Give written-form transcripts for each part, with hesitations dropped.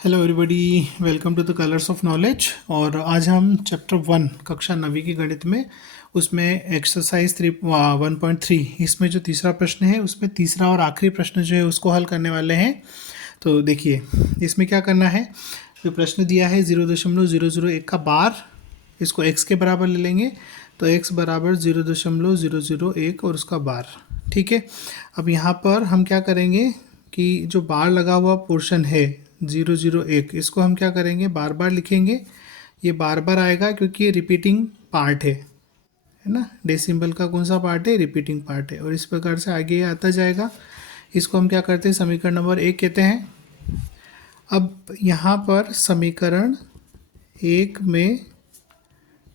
Hello everybody, welcome to the colours of knowledge. और आज हम चैप्टर 1 कक्षा 9वीं की गणित में उसमें एक्सरसाइज 1.3 इसमें जो तीसरा प्रश्न है उसमें तीसरा और आखिरी प्रश्न जो है उसको हल करने वाले हैं। तो देखिए इसमें क्या करना है। जो प्रश्न दिया है 0.001 का बार, इसको x के बराबर ले लेंगे तो x बराबर 0.001 और उसका बार। ठीक है, अब यहाँ पर हम क्या करेंगे कि जो बार लगा हुआ पोर्शन है 0.001, इसको हम क्या करेंगे, बार बार लिखेंगे। ये बार बार आएगा क्योंकि ये रिपीटिंग पार्ट है ना। डेसिमल का कौन सा पार्ट है, रिपीटिंग पार्ट है। और इस प्रकार से आगे ये आता जाएगा। इसको हम क्या करते हैं, समीकरण नंबर 1 कहते हैं। अब यहाँ पर समीकरण 1 में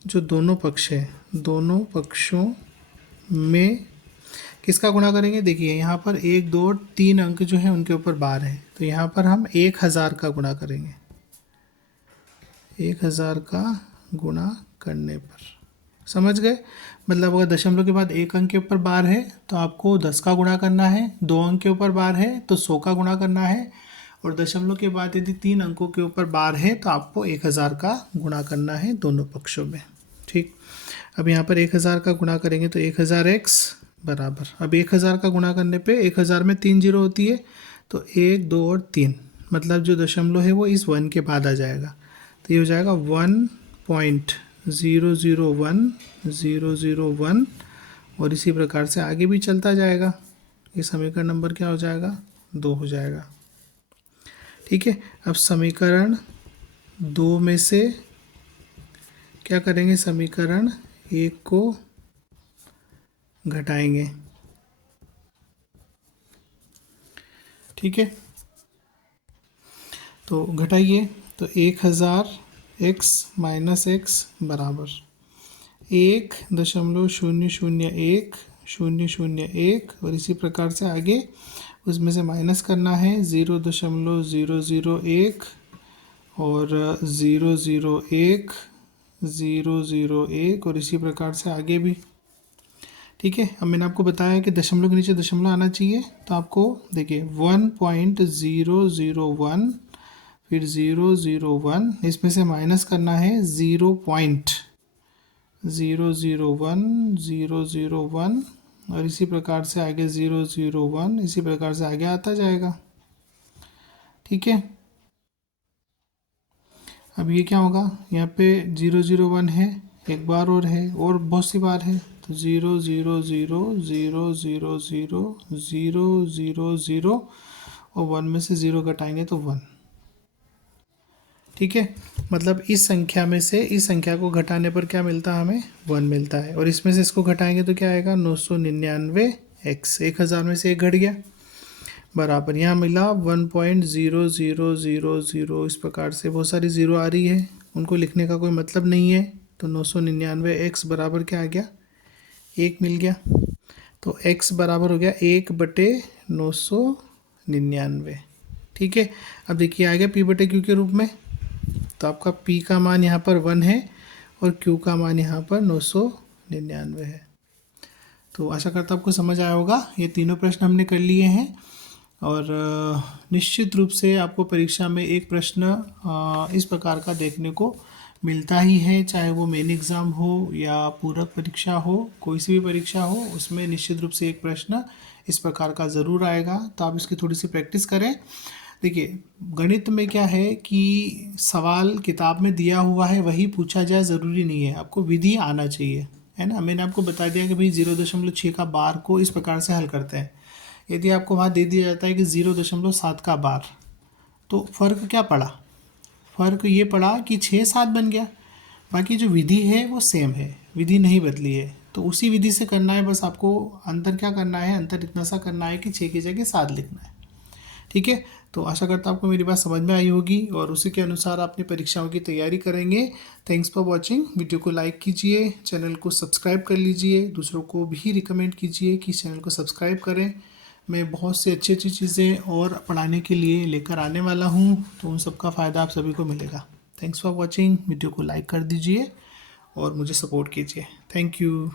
जो दोनों पक्ष है, दोनों पक्षों में किसका गुणा करेंगे। देखिए यहाँ पर 1, 2, 3 अंक जो है उनके ऊपर बार है, तो यहाँ पर हम 1000 का गुणा करेंगे। 1000 का गुणा करने पर, समझ गए। मतलब अगर दशमलव के बाद 1 अंक के ऊपर बार है तो आपको 10 का गुणा करना है, 2 अंक के ऊपर बार है तो 100 का गुणा करना है, और दशमलव के बाद यदि 3 अंकों के ऊपर बार है तो आपको 1000 का गुणा करना है दोनों पक्षों में। ठीक, अब यहाँ पर 1000 का गुणा करेंगे तो 1000x बराबर, अब 1000 का गुणा करने पे 1000 में 3 जीरो होती है तो 1, 2 और 3, मतलब जो दशमलव है वो इस 1 के बाद आ जाएगा, तो ये हो जाएगा 1.001001 और इसी प्रकार से आगे भी चलता जाएगा। ये समीकरण नंबर क्या हो जाएगा, 2 हो जाएगा। ठीक है, अब समीकरण 2 में से क्या करेंगे, समीकरण 1 को घटाएंगे। ठीक है, तो घटाइए तो 1000x माइनस एक्स बराबर 1.001 और इसी प्रकार से आगे उसमें से माइनस करना है 0.001 और 0.001 0.001 और इसी प्रकार से आगे भी। ठीक है, अब मैंने आपको बताया कि दशमलव के नीचे दशमलव आना चाहिए, तो आपको देखिए 1.001 फिर 0.01, इसमें से माइनस करना है 0.001 और इसी प्रकार से आगे 0.01, इसी प्रकार से आगे आता जाएगा। ठीक है, अब ये क्या होगा, यहाँ पे 0.01 है, एक बार और है और बहुत सी बार है, तो 0.000000000 और 1 में से 0 घटाएंगे तो 1। ठीक है, मतलब इस संख्या में से इस संख्या को घटाने पर क्या मिलता है, हमें 1 मिलता है, और इसमें से इसको घटाएंगे तो क्या आएगा 999x, 1000 में से 1 घट गया, बराबर यहाँ मिला 1.0000। इस प्रकार से बहुत सारी ज़ीरो आ रही है, उनको लिखने का कोई मतलब नहीं है, तो 999x बराबर क्या आ गया, 1 मिल गया। तो x बराबर हो गया 1/999। ठीक है, अब देखिए आ गया p/q के रूप में, तो आपका p का मान यहाँ पर 1 है और q का मान यहाँ पर 999 है। तो आशा करता आपको समझ आया होगा। ये तीनों प्रश्न हमने कर लिए हैं और निश्चित रूप से आपको परीक्षा में एक प्रश्न इस प्रकार का देखने को मिलता ही है, चाहे वो मेन एग्ज़ाम हो या पूरक परीक्षा हो, कोई सी भी परीक्षा हो, उसमें निश्चित रूप से एक प्रश्न इस प्रकार का ज़रूर आएगा। तो आप इसकी थोड़ी सी प्रैक्टिस करें। देखिए गणित में क्या है कि सवाल किताब में दिया हुआ है वही पूछा जाए ज़रूरी नहीं है, आपको विधि आना चाहिए, है ना। मैंने आपको बता दिया कि भाई 0.6 का बार को इस प्रकार से हल करते हैं। यदि आपको वहाँ दे दिया जाता है कि 0.7 का बार, तो फ़र्क क्या पड़ा, फ़र्क ये पड़ा कि 6-7 बन गया, बाकी जो विधि है वो सेम है, विधि नहीं बदली है। तो उसी विधि से करना है, बस आपको अंतर क्या करना है, अंतर इतना सा करना है कि 6 की जगह 7 लिखना है। ठीक है, तो आशा करता हूँ आपको मेरी बात समझ में आई होगी और उसी के अनुसार अपनी परीक्षाओं की तैयारी करेंगे। Thanks for watching. वीडियो को लाइक कीजिए, चैनल को सब्सक्राइब कर लीजिए, दूसरों को भी रिकमेंड कीजिए कि चैनल को सब्सक्राइब करें। मैं बहुत सी अच्छी अच्छी चीज़ें और पढ़ाने के लिए लेकर आने वाला हूँ, तो उन सब का फ़ायदा आप सभी को मिलेगा। Thanks for watching. वीडियो को लाइक कर दीजिए और मुझे सपोर्ट कीजिए। Thank you.